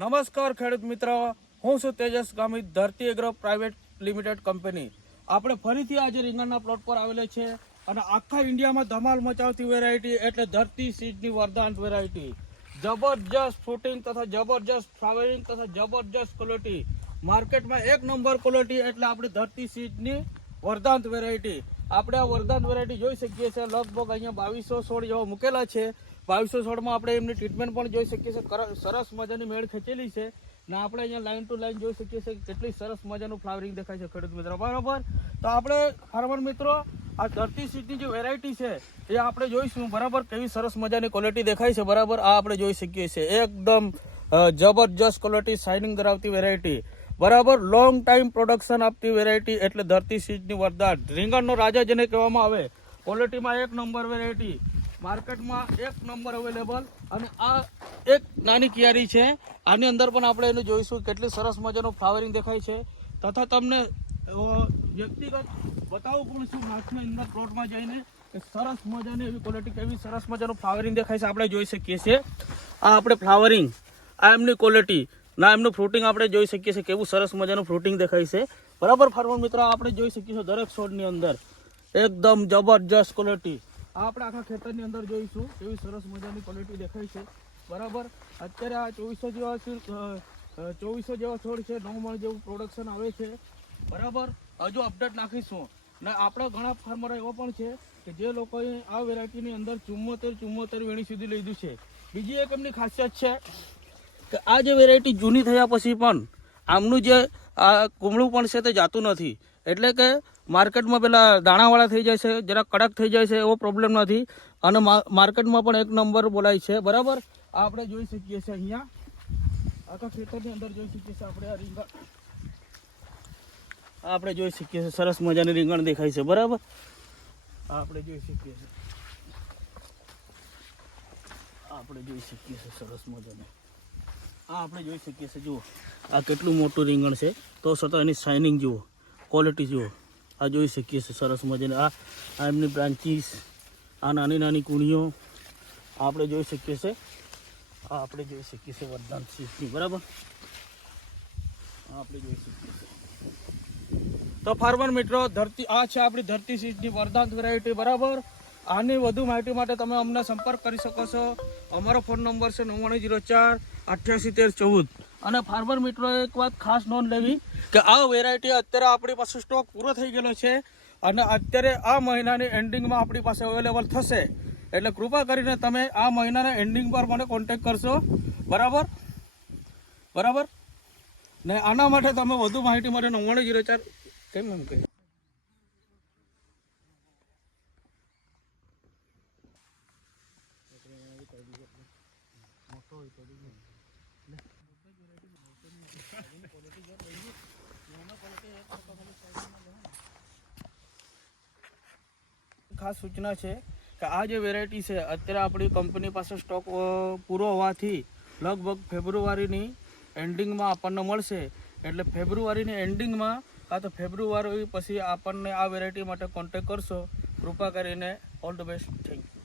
નમસ્કાર ખેડૂત મિત્રો, હું છું તેજસ ગામિત, ધરતી એગ્રો પ્રાઇવેટ લિમિટેડ કંપની. આપણે ફરીથી આજે રીંગણના પ્લોટ પર આવેલા છે અને આખા ઇન્ડિયામાં ધમાલ મચાવતી વેરાયટી એટલે ધરતી સીડની વરદાન વેરાયટી. જબરજસ્ત ફ્રૂટિંગ તથા જબરજસ્ત ફ્લાવરિંગ તથા જબરજસ્ત ક્વોલિટી. માર્કેટમાં એક નંબર ક્વોલિટી એટલે આપણી ધરતી સીડની વરદાન વેરાયટી. આપણે આ વરદાન વેરાયટી જોઈ શકીએ છીએ. લગભગ અહીંયા 2200 છોડ જેવા મૂકેલા છે. 2200 છોડમાં આપણે એમની ટ્રીટમેન્ટ પણ જોઈ શકીએ છીએ. સરસ મજાની મેળ ખેંચેલી છે ને આપણે અહીંયા લાઈન ટુ લાઈન જોઈ શકીએ છીએ કેટલી સરસ મજાનું ફ્લાવરિંગ દેખાય છે ખેડૂત મિત્રો. બરાબર, તો આપણે ફાર્મર મિત્રો આ ધરતી સીડની જે વેરાયટી છે એ આપણે જોઈશું. બરાબર, કેવી સરસ મજાની ક્વોલિટી દેખાય છે. બરાબર, આ આપણે જોઈ શકીએ છીએ એકદમ જબરજસ્ત ક્વોલિટી શાઇનિંગ ધરાવતી વેરાયટી. બરાબર, લોંગ ટાઈમ પ્રોડક્શન આપતી વેરાયટી એટલે ધરતી સીડની વરદાન. રીંગણનો રાજા જેને કહેવામાં આવે. ક્વોલિટીમાં એક નંબર વેરાયટી, માર્કેટમાં એક નંબર અવેલેબલ. અને આ એક નાની કિયારી છે, આની અંદર પણ આપણે એને જોઈશું કેટલી સરસ મજાનું ફ્લાવરિંગ દેખાય છે. તથા તમને વ્યક્તિગત બતાવવું પણ છું માર્ચની અંદર પ્લોટમાં જઈને કે સરસ મજાની એવી ક્વોલિટી કેવી સરસ મજાનું ફ્લાવરિંગ દેખાય છે આપણે જોઈ શકીએ છીએ. આ આપણે ફ્લાવરિંગ, આ એમની ક્વોલિટી ના એમનું ફ્રૂટિંગ આપણે જોઈ શકીએ છીએ કેવું સરસ મજાનું ફ્રૂટિંગ દેખાય છે. બરાબર ફાર્મર મિત્રો, આપણે જોઈ શકીએ છીએ દરેક છોડની અંદર એકદમ જબરજસ્ત ક્વોલિટી. આપણે આખા ખેતરની અંદર જોઈશું કેવી સરસ મજાની ક્વોલિટી દેખાય છે. બરાબર, અત્યારે આ 2400 જેવા છોડ છે, 9 મણ જેવું પ્રોડક્શન આવે છે. બરાબર, હજુ અપડેટ નાખીશું. ને આપણા ઘણા ફાર્મરો એવો પણ છે કે જે લોકોએ આ વેરાયટીની અંદર 74 વેણી સુધી લીધું છે. બીજી એક એમની ખાસિયત છે કે આ જે વેરાયટી જૂની થયા પછી પણ આમનું જે આ કુમળું પણ છે તે જાતું નથી. એટલે કે માર્કેટમાં પેલા દાણાવાળા થઈ જાય છે, જરા કડક થઈ જાય છે, એવો પ્રોબ્લેમ નથી. અને માર્કેટમાં પણ એક નંબર બોલાય છે. બરાબર, આ આપણે જોઈ શકીએ છીએ અહીંયા આખા ખેતરની અંદર જોઈ શકીએ છીએ આપણે આ રીંગણ આપણે જોઈ શકીએ છીએ સરસ મજાની રીંગણ દેખાય છે. બરાબર, આપણે જોઈ શકીએ છીએ આપણે જોઈ શકીએ છીએ સરસ મજાની આપણે જોઈ શકીએ છીએ. જુઓ આ કેટલું મોટું રીંગણ છે, તો છતાં એની શાઇનિંગ જુઓ, ક્વોલિટી જુઓ. આ જોઈ શકીએ છીએ સરસ મજાની આ એમની બ્રાન્ચીસ, આ નાની નાની કુણીઓ આપણે જોઈ શકીએ છીએ. આ આપણે જોઈ શકીએ છીએ વરદાન સીડની. બરાબર, આપણે જોઈ શકીએ છીએ. તો ફાર્મર મિત્રો, ધરતી આ છે આપણી ધરતી સીડની વરદાન વેરાયટી. બરાબર, આની વધુ માહિતી માટે તમે અમને સંપર્ક કરી શકો છો. અમારો ફોન નંબર છે 9904 881314. અને ફાર્મર મિત્રો એક વાત ખાસ નોંધ લેવી કે આ વેરાયટી અત્યારે આપણી પાસે સ્ટોક પૂરો થઈ ગયેલો છે અને અત્યારે આ મહિનાની એન્ડિંગમાં આપણી પાસે અવેલેબલ થશે. એટલે કૃપા કરીને તમે આ મહિનાના એન્ડિંગ પર મને કોન્ટેક્ટ કરશો. બરાબર બરાબર ને આના માટે તમે વધુ માહિતી માટે 9904 કેમ એમ કહે ખાસ સૂચના છે કે આ જે વેરાયટી છે અત્યારે આપણી કંપની પાસે સ્ટોક પૂરો હોવાથી લગભગ ફેબ્રુઆરીની એન્ડિંગમાં આપણને મળશે. એટલે ફેબ્રુઆરીની એન્ડિંગમાં કાં તો ફેબ્રુઆરી પછી આપણને આ વેરાયટી માટે કોન્ટેક્ટ કરશો. કૃપા કરીને all the best. Thank you.